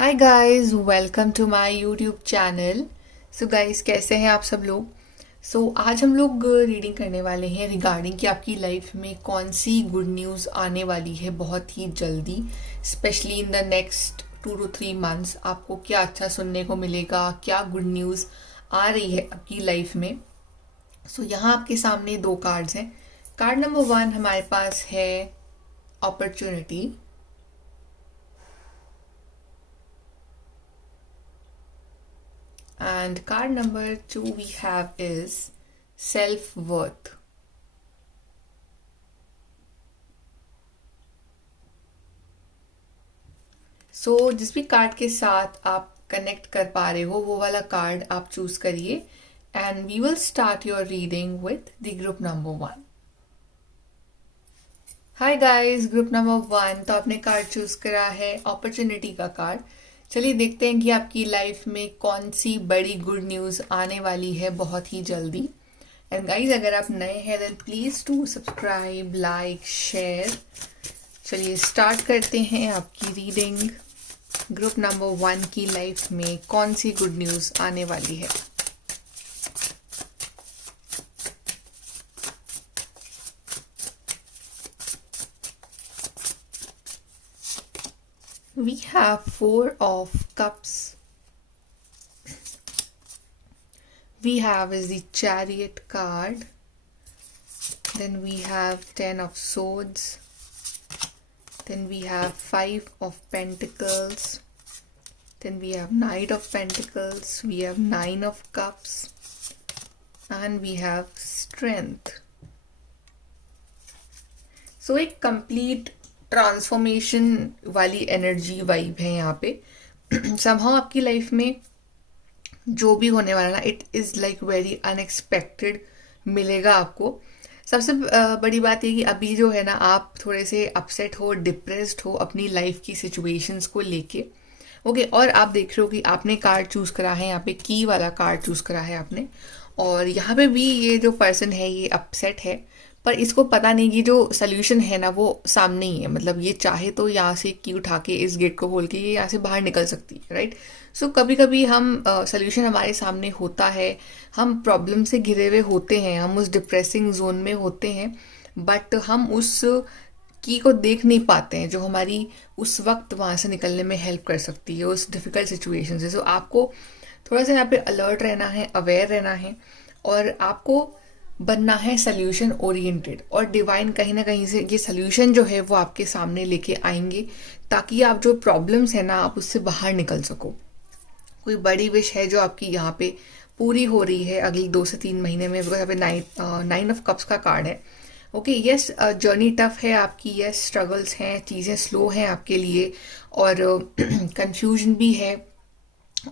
Hi guys, welcome to my YouTube channel. So guys, कैसे हैं आप सब लोग। आज हम लोग रीडिंग करने वाले हैं रिगार्डिंग कि आपकी लाइफ में कौन सी गुड न्यूज़ आने वाली है बहुत ही जल्दी, specially in the next 2 to 3 months. आपको क्या अच्छा सुनने को मिलेगा, क्या गुड न्यूज़ आ रही है आपकी लाइफ में। यहाँ आपके सामने दो कार्ड्स हैं। कार्ड नंबर 1 हमारे पास है opportunity, and card number 2 we have is self-worth. जिस भी कार्ड के साथ आप कनेक्ट कर पा रहे हो वो वाला कार्ड आप चूज करिए and we will start your reading with the group number 1। Hi guys, group number 1 तो आपने कार्ड चूज करा है अपॉर्चुनिटी का कार्ड। चलिए देखते हैं कि आपकी लाइफ में कौन सी बड़ी गुड न्यूज़ आने वाली है बहुत ही जल्दी। एंड गाइज, अगर आप नए हैं then please to subscribe, like, share. चलिए स्टार्ट करते हैं आपकी रीडिंग। ग्रुप नंबर 1 की लाइफ में कौन सी गुड न्यूज़ आने वाली है। We have 4 of Cups. We have is the Chariot card. Then we have 10 of Swords. Then we have 5 of Pentacles. Then we have Knight of Pentacles. We have 9 of Cups. And we have Strength. एक complete transformation वाली energy vibe है यहाँ पे। Somehow आपकी life में जो भी होने वाला ना, it is like very unexpected मिलेगा आपको। सबसे बड़ी बात ये कि अभी जो है ना, आप थोड़े से अपसेट हो, डिप्रेस्ड हो अपनी लाइफ की सिचुएशंस को लेके। ओके, और आप देख रहे हो कि आपने कार्ड चूज करा है, यहाँ पे की वाला कार्ड चूज करा है आपने, और यहाँ पे भी ये जो पर्सन है ये अपसेट है, पर इसको पता नहीं कि जो सोल्यूशन है ना वो सामने ही है। मतलब ये चाहे तो यहाँ से की उठा के इस गेट को खोल के ये यहाँ से बाहर निकल सकती है, राइट। कभी कभी हम सोल्यूशन हमारे सामने होता है, हम प्रॉब्लम से घिरे हुए होते हैं, हम उस डिप्रेसिंग जोन में होते हैं, बट हम उस की को देख नहीं पाते हैं जो हमारी उस वक्त वहाँ से निकलने में हेल्प कर सकती है उस डिफ़िकल्ट सिचुएशन से। आपको थोड़ा सा यहाँ पे अलर्ट रहना है, अवेयर रहना है, और आपको बनना है सोल्यूशन ओरिएंटेड। और डिवाइन कहीं ना कहीं से ये सोल्यूशन जो है वो आपके सामने लेके आएंगे, ताकि आप जो प्रॉब्लम्स है ना आप उससे बाहर निकल सको। कोई बड़ी विश है जो आपकी यहाँ पे पूरी हो रही है अगले 2 से 3 महीने में, बिकॉज यहाँ पे 9 of Cups का कार्ड है। ओके, यस, जर्नी टफ है आपकी, यस, स्ट्रगल्स हैं, चीज़ें स्लो हैं आपके लिए, और कंफ्यूजन भी है,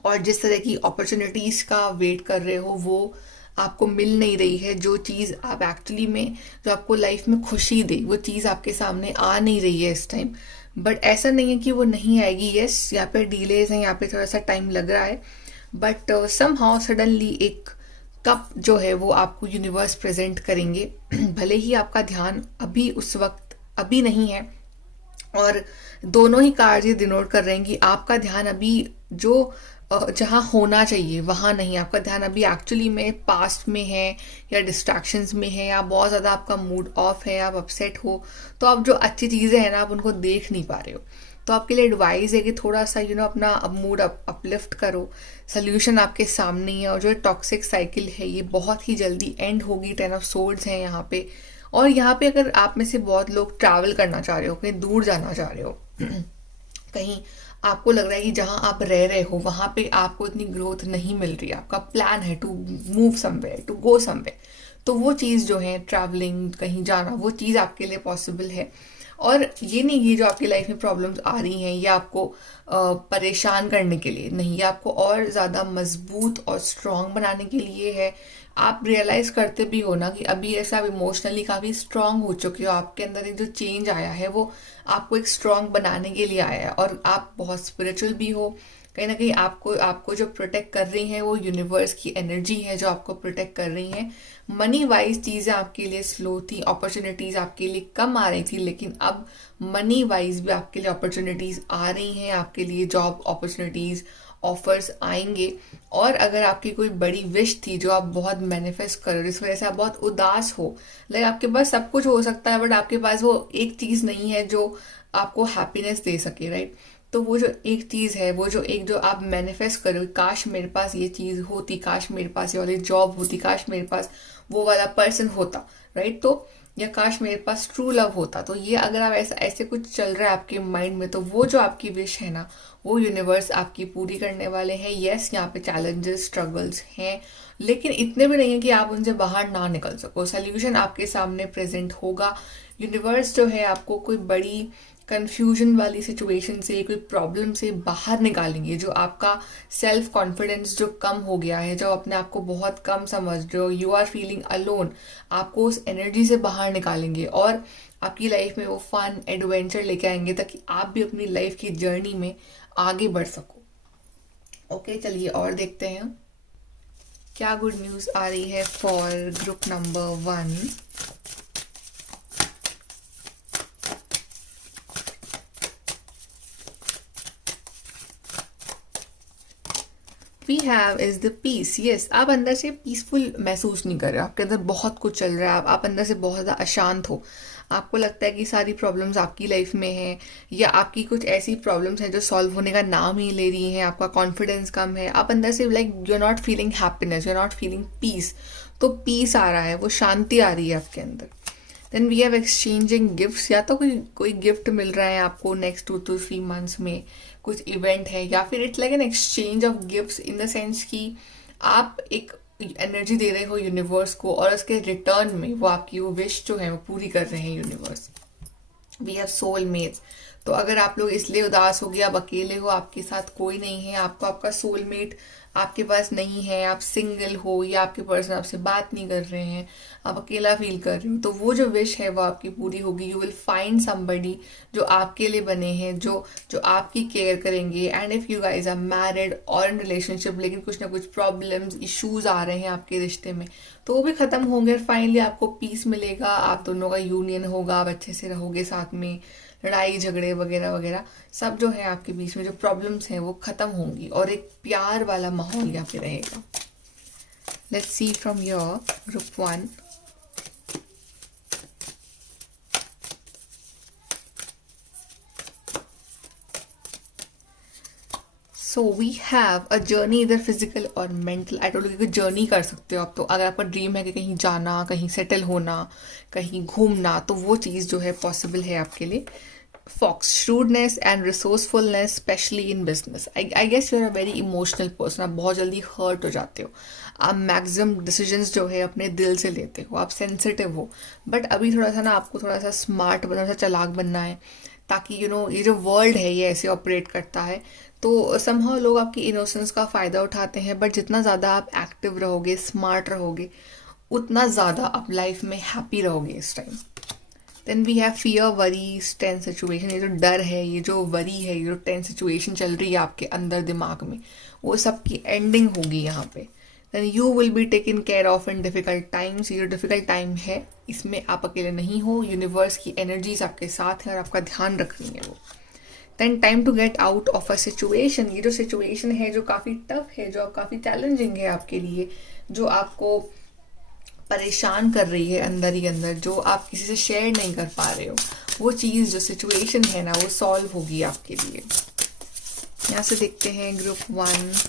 और जिस तरह की अपॉर्चुनिटीज़ का वेट कर रहे हो वो आपको मिल नहीं रही है। जो चीज़ आप एक्चुअली में, जो आपको लाइफ में खुशी दे, वो चीज़ आपके सामने आ नहीं रही है इस टाइम। बट ऐसा नहीं है कि वो नहीं आएगी। यस, यहाँ पे डिलेज हैं, यहाँ पे थोड़ा सा टाइम लग रहा है, बट समहाउ सडनली एक कप जो है वो आपको यूनिवर्स प्रेजेंट करेंगे। भले ही आपका ध्यान अभी उस वक्त अभी नहीं है, और दोनों ही कार्ड ये डिनोट कर रहे हैं कि आपका ध्यान अभी जो जहाँ होना चाहिए वहाँ नहीं, आपका ध्यान अभी एक्चुअली में पास्ट में है, या डिस्ट्रैक्शंस में है, या बहुत ज़्यादा आपका मूड ऑफ है, आप अपसेट हो, तो आप जो अच्छी चीज़ें हैं ना आप उनको देख नहीं पा रहे हो। तो आपके लिए एडवाइस है कि थोड़ा सा अपना मूड अपलिफ्ट करो। सोल्यूशन आपके सामने ही है, और जो टॉक्सिक साइकिल है ये बहुत ही जल्दी एंड होगी। 10 of Swords हैं यहाँ पे, और यहाँ पे अगर आप में से बहुत लोग ट्रैवल करना चाह रहे हो, कहीं दूर जाना चाह रहे हो, कहीं आपको लग रहा है कि जहाँ आप रह रहे हो वहाँ पे आपको इतनी ग्रोथ नहीं मिल रही है, आपका प्लान है to move somewhere, to go somewhere, तो वो चीज़ जो है ट्रैवलिंग, कहीं जाना, वो चीज़ आपके लिए पॉसिबल है। और ये नहीं कि जो आपकी लाइफ में प्रॉब्लम्स आ रही हैं ये आपको परेशान करने के लिए नहीं, ये आपको और ज़्यादा मजबूत और स्ट्रॉन्ग बनाने के लिए है। आप रियलाइज़ करते भी हो ना कि अभी ऐसे आप इमोशनली काफ़ी स्ट्रॉन्ग हो चुके हो, आपके अंदर एक जो चेंज आया है वो आपको एक स्ट्रॉन्ग बनाने के लिए आया है, और आप बहुत स्पिरिचुअल भी हो, कहीं ना कहीं आपको आपको जो प्रोटेक्ट कर रही हैं वो यूनिवर्स की एनर्जी है जो आपको प्रोटेक्ट कर रही हैं। मनी वाइज चीज़ें आपके लिए स्लो थी, अपॉर्चुनिटीज़ आपके लिए कम आ रही थी, लेकिन अब मनी वाइज भी आपके लिए अपॉर्चुनिटीज़ आ रही हैं, आपके लिए जॉब अपॉर्चुनिटीज़ ऑफर्स आएंगे। और अगर आपकी कोई बड़ी विश थी जो आप बहुत मैनिफेस्ट करो, जिस वजह से आप बहुत उदास हो, लाइक आपके पास सब कुछ हो सकता है बट आपके पास वो एक चीज़ नहीं है जो आपको हैप्पीनेस दे सके, राइट? तो वो जो एक चीज़ है, वो जो एक जो आप मैनिफेस्ट करो, काश मेरे पास ये चीज़ होती, काश मेरे पास ये वाली जॉब होती, काश मेरे पास वो वाला पर्सन होता, राइट? तो या काश मेरे पास ट्रू लव होता। तो ये अगर आप ऐसा ऐसे कुछ चल रहा है आपके माइंड में, तो वो जो आपकी विश है ना, वो यूनिवर्स आपकी पूरी करने वाले हैं। यस, यहाँ पे चैलेंजेस स्ट्रगल्स हैं, लेकिन इतने भी नहीं है कि आप उनसे बाहर ना निकल सको। सोल्यूशन आपके सामने प्रेजेंट होगा। यूनिवर्स जो है आपको कोई बड़ी कंफ्यूजन वाली सिचुएशन से, कोई प्रॉब्लम से बाहर निकालेंगे। जो आपका सेल्फ कॉन्फिडेंस जो कम हो गया है, जो अपने आप को बहुत कम समझ रहे हो, यू आर फीलिंग अलोन, आपको उस एनर्जी से बाहर निकालेंगे और आपकी लाइफ में वो फन एडवेंचर लेके आएंगे, ताकि आप भी अपनी लाइफ की जर्नी में आगे बढ़ सको। ओके, चलिए और देखते हैं क्या गुड न्यूज़ आ रही है for group number 1। We have is the peace. Yes, आप अंदर से पीसफुल महसूस नहीं कर रहे हो, आपके अंदर बहुत कुछ चल रहा है, आप अंदर से बहुत ज़्यादा अशांत हो। आपको लगता है कि सारी प्रॉब्लम्स आपकी लाइफ में हैं, या आपकी कुछ ऐसी प्रॉब्लम्स हैं जो सॉल्व होने का नाम ही ले रही हैं, आपका कॉन्फिडेंस कम है, आप अंदर से like you are not feeling happiness, you are not feeling peace. तो पीस आ रहा है, वो शांति आ रही है आपके अंदर। Then we have exchanging gifts. या तो कोई कोई गिफ्ट मिल रहा है आपको नेक्स्ट 2 to 3 मंथ्स में, कुछ इवेंट है, या फिर it's like an exchange of gifts in the sense कि आप एक एनर्जी दे रहे हो यूनिवर्स को, और उसके रिटर्न में वो आपकी वो विश जो है वो पूरी कर रहे हैं यूनिवर्स। We have soulmates. तो अगर आप लोग इसलिए उदास हो गए, आप अकेले हो, आपके साथ कोई नहीं है, आपको आपका सोलमेट आपके पास नहीं है, आप सिंगल हो, या आपके पर्सन आपसे बात नहीं कर रहे हैं, आप अकेला फील कर रहे हो, तो वो जो विश है वो आपकी पूरी होगी। यू विल फाइंड समबडी जो आपके लिए बने हैं, जो जो आपकी केयर करेंगे। And if you guys are married और इन रिलेशनशिप, लेकिन कुछ ना कुछ प्रॉब्लम्स इश्यूज आ रहे हैं आपके रिश्ते में, तो वो भी खत्म होंगे और फाइनली आपको पीस मिलेगा, आप दोनों का यूनियन होगा, आप अच्छे से रहोगे साथ में, लड़ाई झगड़े वगैरह वगैरह सब जो है आपके बीच में जो प्रॉब्लम्स हैं वो खत्म होंगी, और एक प्यार वाला माहौल यहाँ पे रहेगा। Let's see from your group 1। So we have a journey, इधर फिजिकल और मेंटल। आई टोल्ड यू कि जर्नी कर सकते हो आप। तो अगर आपका ड्रीम है कि कहीं जाना, कहीं सेटल होना, कहीं घूमना, तो वो चीज़ जो है पॉसिबल है आपके लिए। Fox, shrewdness and resourcefulness, especially in business. I guess you are a very emotional person, आप बहुत जल्दी हर्ट हो जाते हो, आप मैक्सिमम डिसीजंस जो है अपने दिल से लेते हो, आप सेंसिटिव हो। बट अभी थोड़ा सा ना आपको थोड़ा सा स्मार्ट बनना, थोड़ा सा चालाक बनना है, ताकि यू नो ये जो वर्ल्ड है ये ऐसे ऑपरेट करता है। तो समहाउ लोग आपकी इनोसेंस का फ़ायदा उठाते हैं, बट जितना ज़्यादा आप एक्टिव रहोगे, स्मार्ट रहोगे, उतना ज़्यादा आप लाइफ में हैप्पी रहोगे इस time. Then we have fear, worry, tense situation. ये जो डर है, ये जो वरी है, ये जो टेंस सिचुएशन चल रही है आपके अंदर दिमाग में, वो सब की एंडिंग होगी यहाँ पे। Then you will be taken care of in difficult times. ये जो डिफिकल्ट टाइम है इसमें आप अकेले नहीं हो, यूनिवर्स की एनर्जीज आपके साथ है और आपका ध्यान रख रही है वो। Then time to get out of a situation. ये जो सिचुएशन है जो काफ़ी टफ है, जो काफ़ी चैलेंजिंग है आपके लिए, जो आपको परेशान कर रही है अंदर ही अंदर, जो आप किसी से शेयर नहीं कर पा रहे हो, वो चीज़ जो सिचुएशन है ना वो सॉल्व होगी आपके लिए। यहाँ से देखते हैं group 1।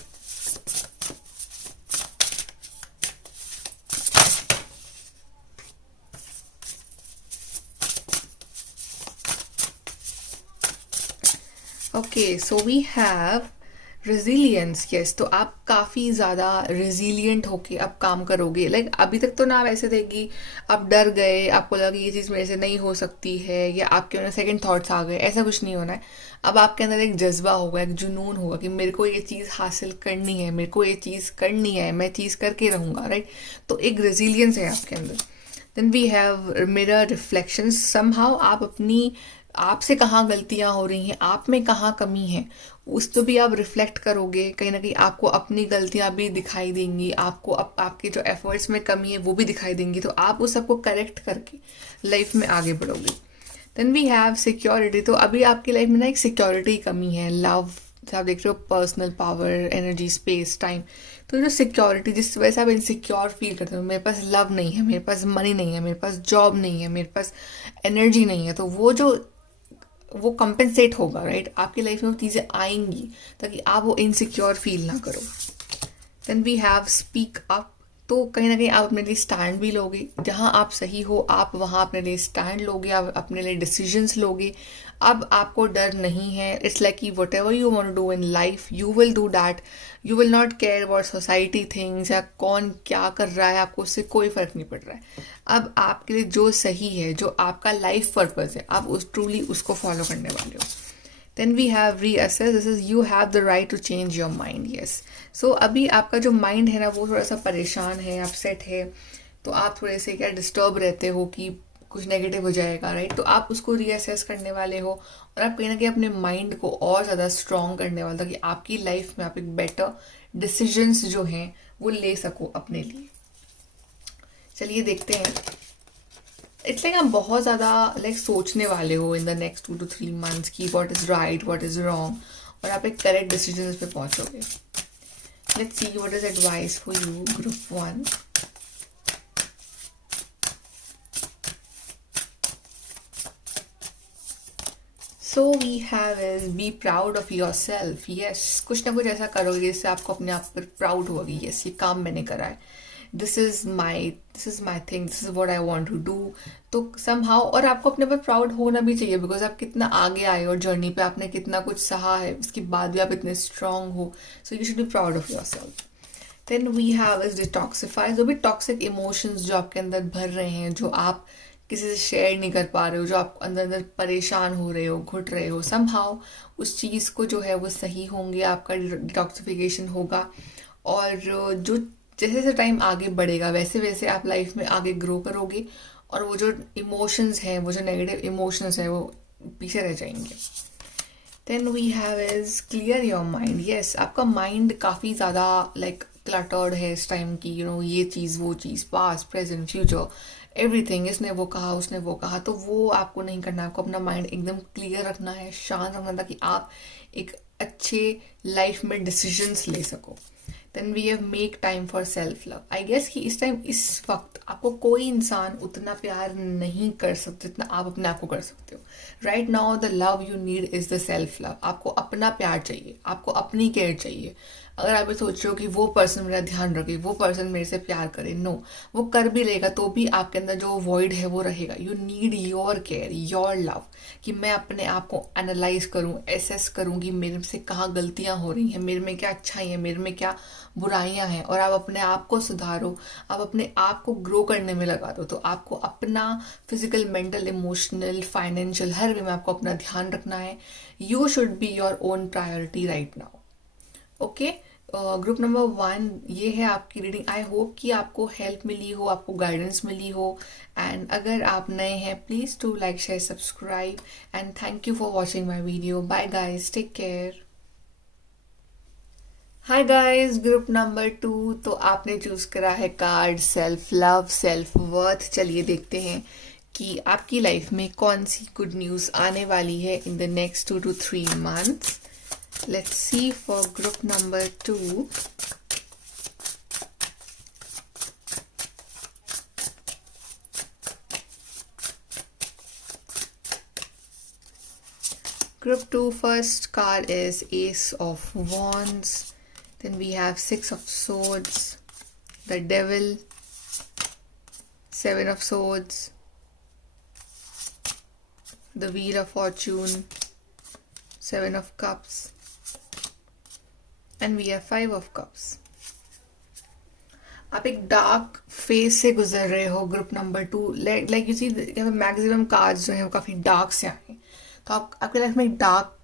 Okay, so we have resilience. Yes, तो आप काफ़ी ज़्यादा रेजिलियंट होके अब काम करोगे। लाइक अभी तक तो ना आप ऐसे थे कि आप डर गए, आपको लगा कि ये चीज़ मेरे से नहीं हो सकती है, या आपके अंदर सेकंड थॉट्स आ गए, ऐसा कुछ नहीं होना है। अब आपके अंदर एक जज्बा होगा, एक जुनून होगा कि मेरे को ये चीज़ हासिल करनी है, मेरे को ये चीज़ करनी है, मैं चीज़ करके रहूँगा, राइट? तो एक रेजिलियंस है आपके अंदर। Then we have mirror reflections. Somehow आप अपनी आपसे कहाँ गलतियां हो रही हैं, आप में कहाँ कमी है, उस पर भी आप रिफ्लेक्ट करोगे, कहीं ना कहीं आपको अपनी गलतियां भी दिखाई देंगी, आपको आपके जो एफर्ट्स में कमी है वो भी दिखाई देंगी, तो आप उस सबको करेक्ट करके लाइफ में आगे बढ़ोगे। Then we have security. तो अभी आपकी लाइफ में ना एक सिक्योरिटी की कमी है, लव, आप देख रहे हो, personal power, energy, space, time. तो जो सिक्योरिटी, जिस वजह से आप इनसिक्योर फील करते हो, मेरे पास लव नहीं है, मेरे पास मनी नहीं है, मेरे पास जॉब नहीं है, मेरे पास एनर्जी नहीं है, तो वो कंपेंसेट होगा, राइट। आपकी लाइफ में वो चीज़ें आएंगी ताकि आप वो इनसिक्योर फील ना करो। Then we have speak up. तो कहीं ना कहीं आप अपने लिए स्टैंड भी लोगे, जहां आप सही हो आप वहां अपने लिए स्टैंड लोगे, आप अपने लिए डिसीजंस लोगे। अब आपको डर नहीं है। इट्स लाइक कि what ever you want do in life you will do that. You will not care what society things, या कौन क्या कर रहा है, आपको उससे कोई फर्क नहीं पड़ रहा है। अब आपके लिए जो सही है, जो आपका लाइफ पर्पज है, आप उस ट्रूली उसको फॉलो करने वाले हो। Then we have reassess. This is you have the right to change your mind. Yes. So अभी आपका जो माइंड है ना वो थोड़ा सा परेशान है, अपसेट है, तो आप थोड़े से क्या डिस्टर्ब रहते हो कि कुछ नेगेटिव हो जाएगा, राइट। तो आप उसको रीअसेस करने वाले हो, और आप कहीं ना कहीं अपने माइंड को और ज़्यादा स्ट्रॉन्ग करने वाले हो कि आपकी लाइफ में आप एक बेटर डिसीजंस जो हैं वो ले सको अपने लिए। चलिए देखते हैं। इट्स लाइक आप बहुत ज़्यादा लाइक सोचने वाले हो in the next 2 to 3 months की what is right, what is wrong, और आप एक करेक्ट डिसीजन पे पहुंचोगे। Let's see what is advice for you, group 1। So we have is be proud of yourself. Yes, कुछ ना कुछ ऐसा करोगे जिससे आपको अपने आप पर प्राउड होगी। यस, ये काम मैंने करा है, this is my thing, this is what I want to do. तो समहाउ, और आपको अपने पर प्राउड होना भी चाहिए, बिकॉज आप कितना आगे आए हो जर्नी पे, आपने कितना कुछ सहा है, उसके बाद भी आप इतने स्ट्रांग हो। So you should be proud of yourself. Then we have is detoxify. जो भी टॉक्सिक इमोशंस जो आपके अंदर भर रहे हैं, जो आप किसी से शेयर नहीं कर पा रहे हो, जो आप अंदर अंदर परेशान हो रहे हो, घुट रहे हो, समहाउ उस चीज़ को जो है वो सही होंगे, आपका डिटॉक्सिफिकेशन होगा। और जो जैसे जैसे टाइम आगे बढ़ेगा वैसे वैसे आप लाइफ में आगे ग्रो करोगे, और वो जो इमोशंस हैं, वो जो नेगेटिव इमोशंस हैं वो पीछे रह जाएंगे। Then we have is clear your mind. Yes, आपका माइंड काफ़ी ज़्यादा लाइक क्लटर्ड है इस टाइम की, ये चीज़ वो चीज़, पास्ट प्रेजेंट फ्यूचर एवरीथिंग, इसने वो कहा, उसने वो कहा, तो वो आपको नहीं करना। आपको अपना माइंड एकदम क्लियर रखना है, शांत रखना, ताकि आप एक अच्छे लाइफ में डिसीजंस ले सको। Then we have make time for self love. I guess कि इस टाइम, इस वक्त आपको कोई इंसान उतना प्यार नहीं कर सकता जितना आप अपने आप को कर सकते हो। Right now the love you need is the self love. आपको अपना प्यार चाहिए, आपको अपनी केयर चाहिए। अगर आप ये सोच रहे हो कि वो पर्सन मेरा ध्यान रखे, वो पर्सन मेरे से प्यार करे, नो, वो कर भी लेगा तो भी आपके अंदर जो वॉइड है वो रहेगा। You need your care, your love, कि मैं अपने आप को एनालाइज करूं, एसेस करूं कि मेरे से कहाँ गलतियां हो रही हैं, मेरे में क्या अच्छाई है, मेरे में क्या बुराइयां हैं, और आप अपने आप को सुधारो, आप अपने आप को ग्रो करने में लगा दो। तो आपको अपना फिजिकल, मेंटल, इमोशनल, फाइनेंशियल, हर वे में आपको अपना ध्यान रखना है। You should be your own priority right now. Okay, group number 1 ये है आपकी रीडिंग। आई होप कि आपको हेल्प मिली हो, आपको गाइडेंस मिली हो। एंड अगर आप नए हैं please to like, share, subscribe, and thank you for watching my video. Bye guys, take care. Hi guys, group number 2। तो आपने चूज करा है card self love, self worth. चलिए देखते हैं कि आपकी लाइफ में कौन सी गुड न्यूज़ आने वाली है इन the next 2 to 3 months। Let's see for group number 2. Group 2 first card is Ace of Wands. Then we have 6 of Swords, the Devil, 7 of Swords, the Wheel of Fortune, 7 of Cups, and we have 5 of Cups. आप एक dark phase से गुजर रहे हो group number 2। Like you see maximum cards जो है वो काफ़ी डार्क से आए हैं। तो आपके लाइफ में एक डार्क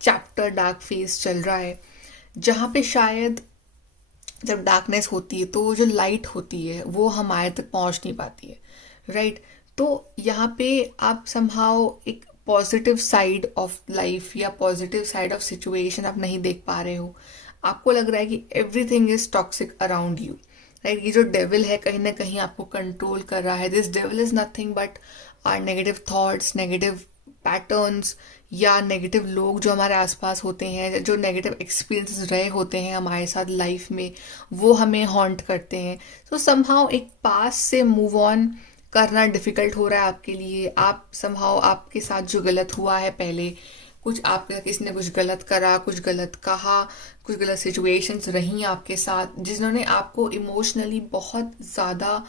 चैप्टर, डार्क फेज चल रहा है, जहाँ पे शायद जब डार्कनेस होती है तो जो लाइट होती है वो हमारे तक पहुँच नहीं पाती है, राइट। तो यहाँ पे आप समहाउ एक पॉजिटिव साइड ऑफ लाइफ या पॉजिटिव साइड ऑफ सिचुएशन आप नहीं देख पा रहे हो, आपको लग रहा है कि everything is toxic around you, right. ये जो डेविल है कहीं ना कहीं आपको कंट्रोल कर रहा है। This devil is nothing but our negative thoughts, negative patterns, या नेगेटिव लोग जो हमारे आसपास होते हैं, जो नेगेटिव एक्सपीरियंसेस रहे होते हैं हमारे साथ लाइफ में, वो हमें हॉन्ट करते हैं। सो समहाउ एक पास से मूव ऑन करना डिफिकल्ट हो रहा है आपके लिए। आप समहाउ आपके साथ जो गलत हुआ है पहले, कुछ आपके किसी ने कुछ गलत करा, कुछ गलत कहा, कुछ गलत सिचुएशंस रही आपके साथ जिन्होंने आपको इमोशनली बहुत ज़्यादा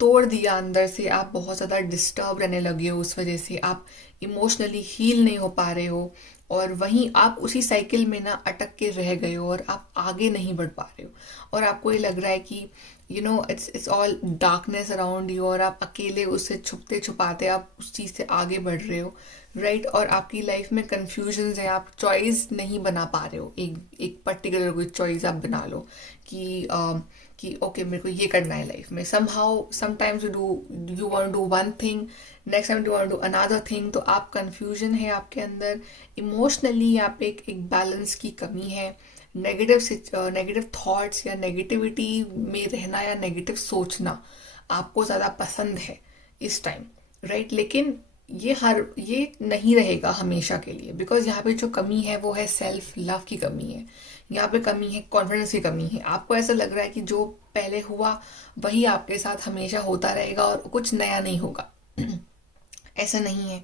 तोड़ दिया अंदर से। आप बहुत ज़्यादा डिस्टर्ब रहने लगे हो, उस वजह से आप इमोशनली हील नहीं हो पा रहे हो, और वहीं आप उसी साइकिल में ना अटक के रह गए हो और आप आगे नहीं बढ़ पा रहे हो। और आपको ये लग रहा है कि it's all darkness around you, और आप अकेले उससे छुपते छुपाते आप उस चीज़ से आगे बढ़ रहे हो, राइट। और आपकी लाइफ में कन्फ्यूजन्स है, आप चॉइस नहीं बना पा रहे हो। एक पर्टिकुलर कोई चॉइस आप बना लो कि ओके मेरे को ये करना है लाइफ में। Sometimes you want to do one thing, next time you want to do another thing. तो आप कंफ्यूजन है आपके अंदर, इमोशनली यहाँ पे एक बैलेंस की कमी है। नेगेटिव थॉट्स या नेगेटिविटी में रहना या नेगेटिव सोचना आपको ज़्यादा पसंद है इस टाइम, राइट। लेकिन ये नहीं रहेगा हमेशा के लिए, बिकॉज यहाँ पे जो कमी है वो है सेल्फ लव की कमी है। यहाँ पे कमी है कॉन्फिडेंस की कमी है। आपको ऐसा लग रहा है कि जो पहले हुआ वही आपके साथ हमेशा होता रहेगा और कुछ नया नहीं होगा। ऐसा नहीं है।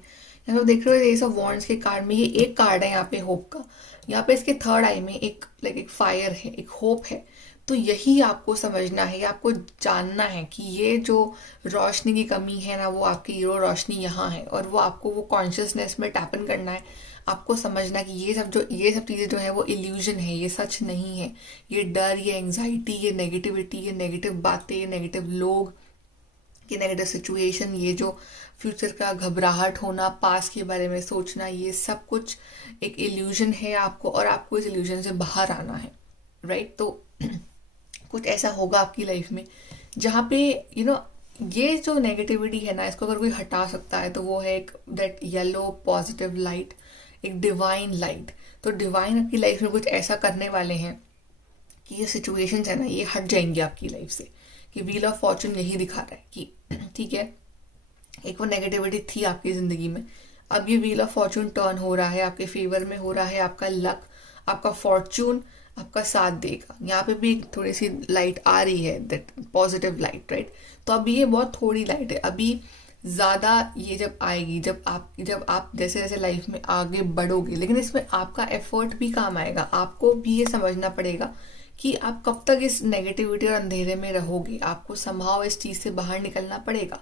यहाँ पे देख रहे हो ये सब वॉन्ड्स के कार्ड में, ये एक कार्ड है यहाँ पे होप का। यहाँ पे इसके थर्ड आई में एक फायर है, एक होप है। तो यही आपको समझना है, आपको जानना है कि ये जो रोशनी की कमी है ना, वो आपकी ये रोशनी यहाँ है, और वो आपको वो कॉन्शियसनेस में टैपन करना है। आपको समझना कि ये सब चीज़ें जो है वो इल्यूजन है, ये सच नहीं है। ये डर, ये एंग्जाइटी, ये नेगेटिविटी, ये नेगेटिव बातें, ये नेगेटिव लोग, ये नेगेटिव सिचुएशन, ये जो फ्यूचर का घबराहट होना, पास्ट के बारे में सोचना, ये सब कुछ एक इल्यूजन है आपको, और आपको इस इल्यूजन से बाहर आना है, राइट। तो कुछ ऐसा होगा आपकी लाइफ में जहाँ पे ये जो नेगेटिविटी है ना, इसको अगर कोई हटा सकता है तो वो है एक दैट येलो पॉजिटिव लाइट, एक डिवाइन लाइट। तो डिवाइन आपकी लाइफ में कुछ ऐसा करने वाले हैं कि ये सिचुएशंस है ना, ये हट जाएंगी आपकी लाइफ से। कि व्हील ऑफ फॉर्चून यही दिखा रहा है कि ठीक है, एक वो नेगेटिविटी थी आपकी जिंदगी में, अब ये व्हील ऑफ फॉर्चून टर्न हो रहा है, आपके फेवर में हो रहा है। आपका लक, आपका फॉर्चून आपका साथ देगा। यहाँ पे भी थोड़ी सी लाइट आ रही है, दैट पॉजिटिव लाइट, राइट। तो अभी ये बहुत थोड़ी लाइट है, अभी ज़्यादा ये जब आएगी, जब आप जैसे जैसे लाइफ में आगे बढ़ोगे, लेकिन इसमें आपका एफर्ट भी काम आएगा। आपको भी ये समझना पड़ेगा कि आप कब तक इस नेगेटिविटी और अंधेरे में रहोगे। आपको संभाव इस चीज़ से बाहर निकलना पड़ेगा।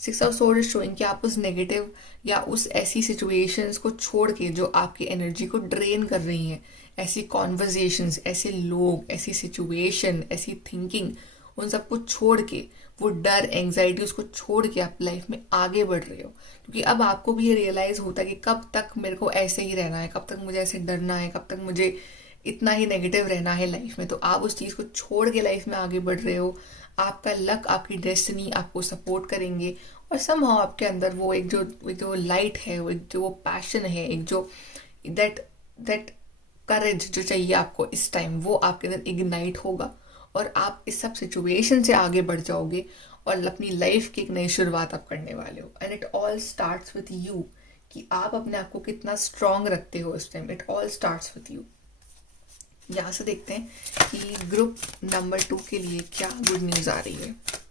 6 ऑफ सोर्ड इज शोइंग कि आप उस नेगेटिव या उस ऐसी सिचुएशंस को छोड़ के जो आपकी एनर्जी को ड्रेन कर रही हैं, ऐसी कॉन्वर्जेशंस, ऐसे लोग, ऐसी सिचुएशन, ऐसी थिंकिंग, उन सब को छोड़ के, वो डर, एंग्जाइटी, उसको छोड़ के आप लाइफ में आगे बढ़ रहे हो। क्योंकि अब आपको भी ये रियलाइज होता है कि कब तक मेरे को ऐसे ही रहना है, कब तक मुझे ऐसे डरना है, कब तक मुझे इतना ही नेगेटिव रहना है लाइफ में। तो आप उस चीज़ को छोड़ के लाइफ में आगे बढ़ रहे हो। आपका लक, आपकी डेस्टिनी आपको सपोर्ट करेंगे, और समहाउ आपके अंदर वो एक जो लाइट है, वो एक जो वो पैशन है, एक जो दैट करेज जो चाहिए आपको इस टाइम, वो आपके अंदर इग्नाइट होगा, और आप इस सब सिचुएशन से आगे बढ़ जाओगे और अपनी लाइफ की एक नई शुरुआत आप करने वाले हो। And it all starts with you, कि आप अपने आप को कितना स्ट्रांग रखते हो इस time. It all starts with you. यहाँ से देखते हैं कि ग्रुप नंबर 2 के लिए क्या गुड न्यूज आ रही है।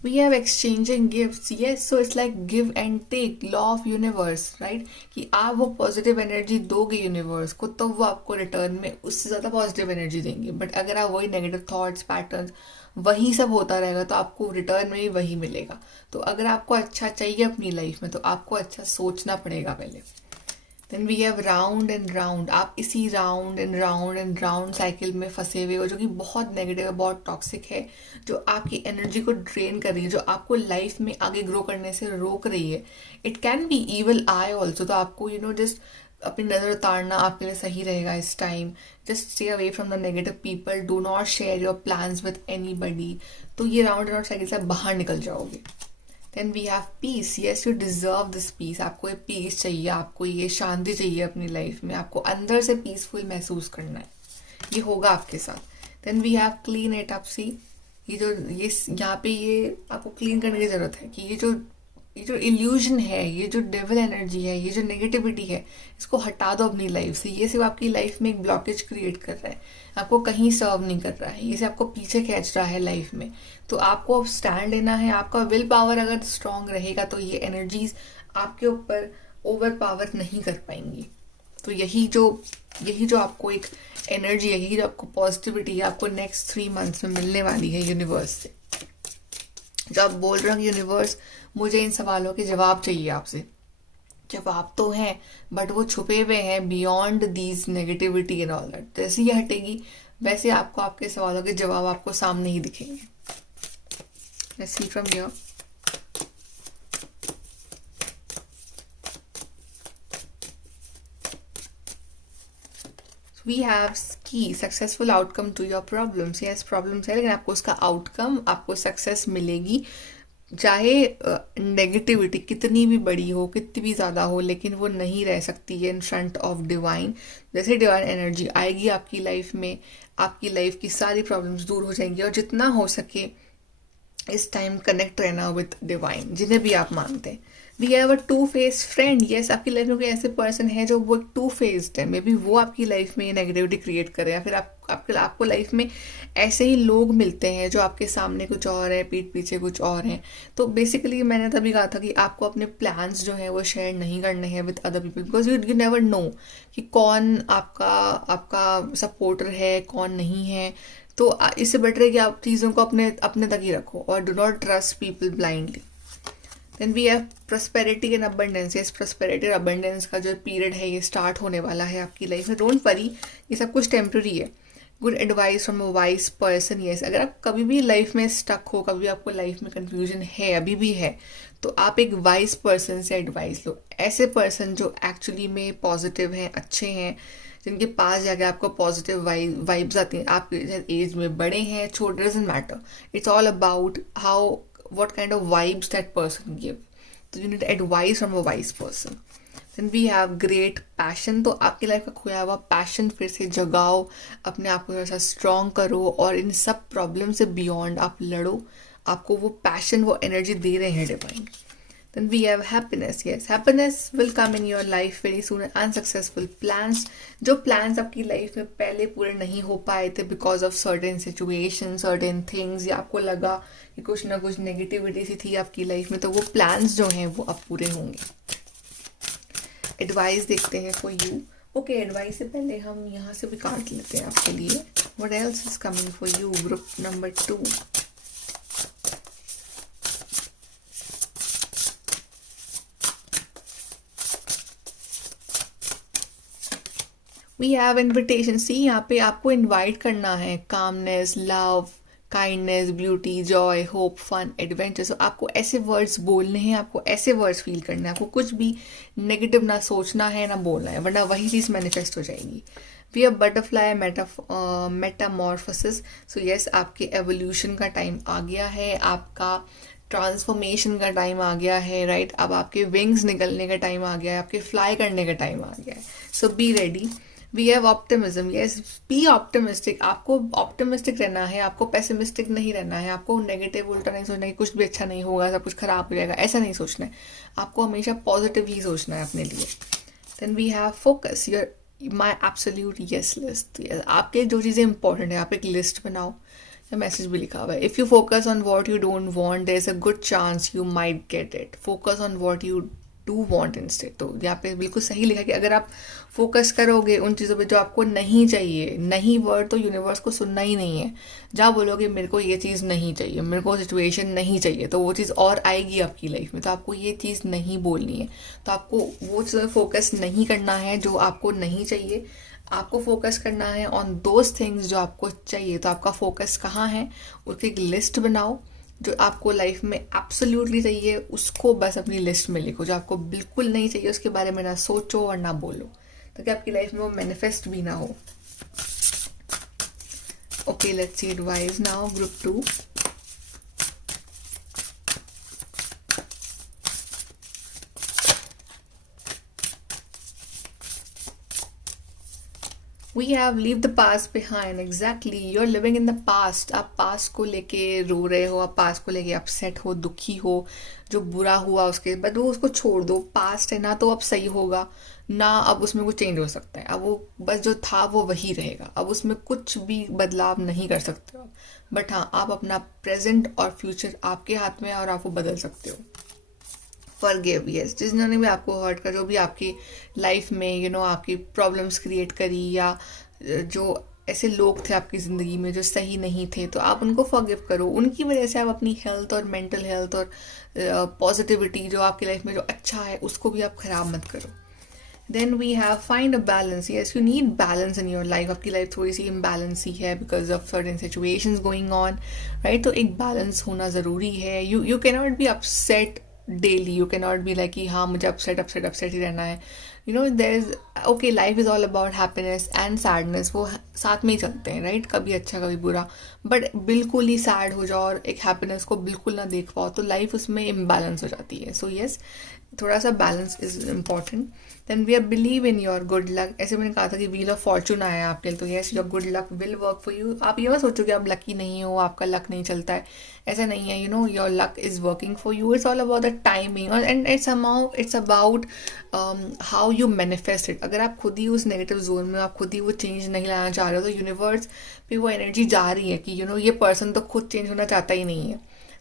We have exchanging gifts. Yes, so it's like give and take, law of universe, right? कि आप वो पॉजिटिव एनर्जी दोगे यूनिवर्स को, तो वो आपको रिटर्न में उससे ज़्यादा पॉजिटिव एनर्जी देंगे। बट अगर आप वही नेगेटिव थॉट्स, पैटर्न्स, वही सब होता रहेगा, तो आपको रिटर्न में भी वही मिलेगा। तो अगर आपको अच्छा चाहिए अपनी लाइफ में, तो आपको अच्छा सोचना पड़ेगा पहले। Then we have round and round. आप इसी round and round and round cycle में फंसे हुए हो, जो कि बहुत नेगेटिव है, बहुत टॉक्सिक है, जो आपकी एनर्जी को ड्रेन कर रही है, जो आपको लाइफ में आगे ग्रो करने से रोक रही है। It can be evil I also. तो आपको जस्ट अपनी नज़र उतारना आपके लिए सही रहेगा इस time. Just stay away from the negative people, do not share your plans with any बडी। तो ये राउंड एंड राउंड साइकिल से बाहर निकल जाओगे। Then we have peace. Yes, you deserve this peace. आपको ये पीस चाहिए, आपको ये शांति चाहिए अपनी लाइफ में, आपको अंदर से पीसफुल महसूस करना है, ये होगा आपके साथ। Then we have clean it up. See, ये यहाँ पे ये आपको क्लीन करने की जरूरत है कि ये जो इल्यूजन है, ये जो डेविल एनर्जी है, ये जो नेगेटिविटी है, इसको हटा दो अपनी लाइफ से। ये सिर्फ आपकी लाइफ में एक ब्लॉकेज क्रिएट कर रहा है, आपको कहीं सर्व नहीं कर रहा है, ये सिर्फ आपको पीछे खींच रहा है लाइफ में। तो आपको अब स्टैंड लेना है। आपका विल पावर अगर स्ट्रांग रहेगा तो ये एनर्जीज आपके ऊपर ओवर पावर नहीं कर पाएंगी। तो यही जो आपको एक एनर्जी है, यही जो आपको पॉजिटिविटी है, आपको नेक्स्ट 3 मंथ्स में मिलने वाली है यूनिवर्स से। जब आप बोल रहे हो यूनिवर्स मुझे इन सवालों के जवाब चाहिए आपसे, जवाब तो हैं बट वो छुपे हुए हैं beyond these negativity and all that. जैसे ये हटेगी वैसे आपको आपके सवालों के जवाब आपको सामने ही दिखेंगे। Let's see from here. We have key successful outcome to your problems. Yes, problems है लेकिन आपको उसका आउटकम, आपको सक्सेस मिलेगी। चाहे नेगेटिविटी कितनी भी बड़ी हो, कितनी भी ज़्यादा हो, लेकिन वो नहीं रह सकती है इन फ्रंट ऑफ डिवाइन। जैसे डिवाइन एनर्जी आएगी आपकी लाइफ में, आपकी लाइफ की सारी प्रॉब्लम्स दूर हो जाएंगी। और जितना हो सके इस टाइम कनेक्ट रहना विद डिवाइन, जिन्हें भी आप मानते हैं। We have a 2-faced friend. Yes, आपकी लाइफ में कोई ऐसे पर्सन है जो वो 2-faced है। मे बी वो आपकी लाइफ में नेगेटिविटी क्रिएट करे, या फिर आपको लाइफ में ऐसे ही लोग मिलते हैं जो आपके सामने कुछ और है, पीठ पीछे कुछ और हैं। तो बेसिकली मैंने तभी कहा था कि आपको अपने प्लान्स जो हैं वो शेयर नहीं करने हैं with other people, because you never know कि कौन आपका सपोर्टर है, कौन नहीं है। तो इससे बेटर है कि आप चीज़ों को अपने तक ही रखो और do not trust people blindly. Then we have prosperity and abundance. Yes, prosperity और अबंडेंस का जो पीरियड है ये स्टार्ट होने वाला है आपकी लाइफ में। डोंट वरी, ये सब कुछ टेम्प्रेरी है। Good advice from a wise person. Yes, अगर आप कभी भी लाइफ में स्टक हो, कभी आपको लाइफ में कंफ्यूजन है, अभी भी है, तो आप एक वाइज पर्सन से एडवाइस लो। ऐसे पर्सन जो एक्चुअली में पॉजिटिव हैं, अच्छे हैं, जिनके पास जाके आपको पॉजिटिव वाइब्स आती हैं। आप एज में बड़े हैं, छोटे, doesn't matter. It's all about how what kind of vibes that person give. So you need advice from a wise person. Then we have great passion. तो आपकी लाइफ का खोया हुआ पैशन फिर से जगाओ, अपने आप को थोड़ा सा स्ट्रॉन्ग करो और इन सब प्रॉब्लम से बियॉन्ड आप लड़ो। आपको वो पैशन, वो एनर्जी दे रहे हैं divine. Then we have happiness. Yes, happiness will come in your life very soon. Unsuccessful plans, जो plans आपकी लाइफ में पहले पूरे नहीं हो पाए थे because of certain situations, certain things, या आपको लगा कि कुछ ना कुछ नेगेटिविटी सी थी आपकी लाइफ में, तो वो plans जो हैं वो अब पूरे होंगे। एडवाइस देखते हैं for you. ओके, एडवाइस से पहले हम यहाँ से भी काट लेते हैं आपके लिए। What else is coming for you? Group number 2. We have invitation. See, यहाँ पे आपको इनवाइट करना है calmness, love, kindness, beauty, joy, hope, fun, adventure. So आपको ऐसे वर्ड्स बोलने हैं, आपको ऐसे वर्ड्स फील करना है, आपको कुछ भी नेगेटिव ना सोचना है ना बोलना है, वरना वही चीज़ मैनिफेस्ट हो जाएगी। We have butterfly metamorphosis. So yes, आपके एवोल्यूशन का टाइम आ गया है, आपका ट्रांसफॉर्मेशन का टाइम आ गया है, राइट। अब आपके विंग्स निकलने का टाइम आ गया है, आपके फ्लाई करने का टाइम आ गया है। So be ready. We have optimism. Yes, be optimistic. आपको ऑप्टिमिस्टिक रहना है, आपको पेसिमिस्टिक नहीं रहना है, आपको नेगेटिव उल्टा नहीं सोचना है कि कुछ भी अच्छा नहीं होगा, सब कुछ खराब हो जाएगा, ऐसा नहीं सोचना है। आपको हमेशा पॉजिटिव ही सोचना है अपने लिए। Then we have focus. Your my absolute yes list. आपके जो चीज़ें इंपॉर्टेंट है आप एक लिस्ट बनाओ, या मैसेज भी लिखा हुआ है। If you focus on what you don't want, there is a good chance you might get it. Focus on what you do want instead. तो यहाँ पे बिल्कुल सही लिखा कि अगर आप फोकस करोगे उन चीज़ों पे जो आपको नहीं चाहिए, नहीं वर्ड तो यूनिवर्स को सुनना ही नहीं है। जहाँ बोलोगे मेरे को ये चीज़ नहीं चाहिए, मेरे को सिचुएशन नहीं चाहिए, तो वो चीज़ और आएगी आपकी लाइफ में। तो आपको ये चीज़ नहीं बोलनी है, तो आपको वो चीज़ फोकस नहीं करना है जो आपको नहीं चाहिए। आपको फोकस करना है ऑन दोज थिंग्स जो आपको चाहिए। तो आपका फोकस कहाँ है, उसकी एक लिस्ट बनाओ। जो आपको लाइफ में एब्सोल्युटली चाहिए उसको बस अपनी लिस्ट में लिखो, जो आपको बिल्कुल नहीं चाहिए उसके बारे में ना सोचो और ना बोलो। ताकि आपकी लाइफ में वो मैनिफेस्ट भी ना हो. Okay, let's see advice now. Group 2. We have leave the past behind. Exactly, you're living in the past. आप पास्ट को लेके रो रहे हो, आप पास्ट को लेके अपसेट हो, दुखी हो, जो बुरा हुआ उसके बाद वो उसको छोड़ दो. पास्ट है ना, तो अब सही होगा ना, अब उसमें कुछ चेंज हो सकता है. अब वो बस जो था वो वही रहेगा, अब उसमें कुछ भी बदलाव नहीं कर सकते हो. बट हाँ, आप अपना प्रेजेंट और फ्यूचर आपके हाथ में है और आप वो बदल सकते हो. फॉरगिव, यस, जिन्होंने भी आपको हर्ट कर, जो भी आपकी लाइफ में आपकी प्रॉब्लम्स क्रिएट करी, या जो ऐसे लोग थे आपकी ज़िंदगी में जो सही नहीं थे, तो आप उनको फॉरगिव करो. उनकी वजह से आप अपनी हेल्थ और मेंटल हेल्थ और पॉजिटिविटी जो आपकी लाइफ में जो अच्छा है उसको भी आप ख़राब मत करो. Then we have find a balance. Yes, you need balance in your life. आपकी लाइफ थोड़ी सी इम्बैलेंस ही है because of certain situations going on, right. तो एक बैलेंस होना ज़रूरी है. You can not be upset daily. You can not be like कि हाँ मुझे अपसेट ही रहना है. There is okay, life is all about happiness and sadness. वो साथ में ही चलते हैं, राइट. कभी अच्छा कभी बुरा. बट बिल्कुल ही सैड हो जाओ और एक हैप्पीनेस को बिल्कुल ना देख पाओ तो लाइफ उसमें इम्बैलेंस हो जाती है. सो यस, थोड़ा सा balance is important. Then we are believe in your good luck. ऐसे मैंने कहा था कि व्हील ऑफ फॉर्चून आया है आपके लिए, तो yes, your good luck will work for you. आप ये मत सोचो कि आप लकी नहीं हो, आपका लक नहीं चलता है. ऐसा नहीं है. Your luck is working for you. It's all about the timing and it's about how you manifest it. अगर आप खुद ही उस नेगेटिव जोन में, आप खुद ही वो चेंज नहीं लाना चाह रहे हो, तो यूनिवर्स पे वो एनर्जी जा रही है कि ये पर्सन तो खुद चेंज होना चाहता ही नहीं है,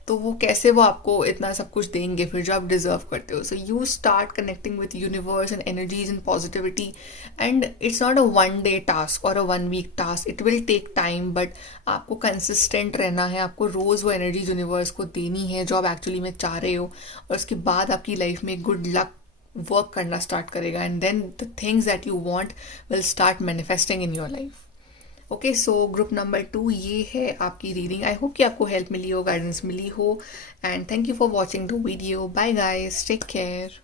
तो वो कैसे वो आपको इतना सब कुछ देंगे फिर जो आप डिजर्व करते हो. So you start connecting with universe and energies and positivity. And it's not a 1 day task और a 1 week task. It will take time, but आपको कंसिस्टेंट रहना है. आपको रोज़ वो एनर्जीज यूनिवर्स को देनी है जो आप एक्चुअली में चाह रहे हो, और उसके बाद आपकी लाइफ में गुड लक वर्क करना स्टार्ट करेगा. And then the things that you want will start manifesting in your life. Okay, so group number 2 ये है आपकी रीडिंग. आई होप कि आपको हेल्प मिली हो, गाइडेंस मिली हो. And thank you for watching the video. Bye guys, take care.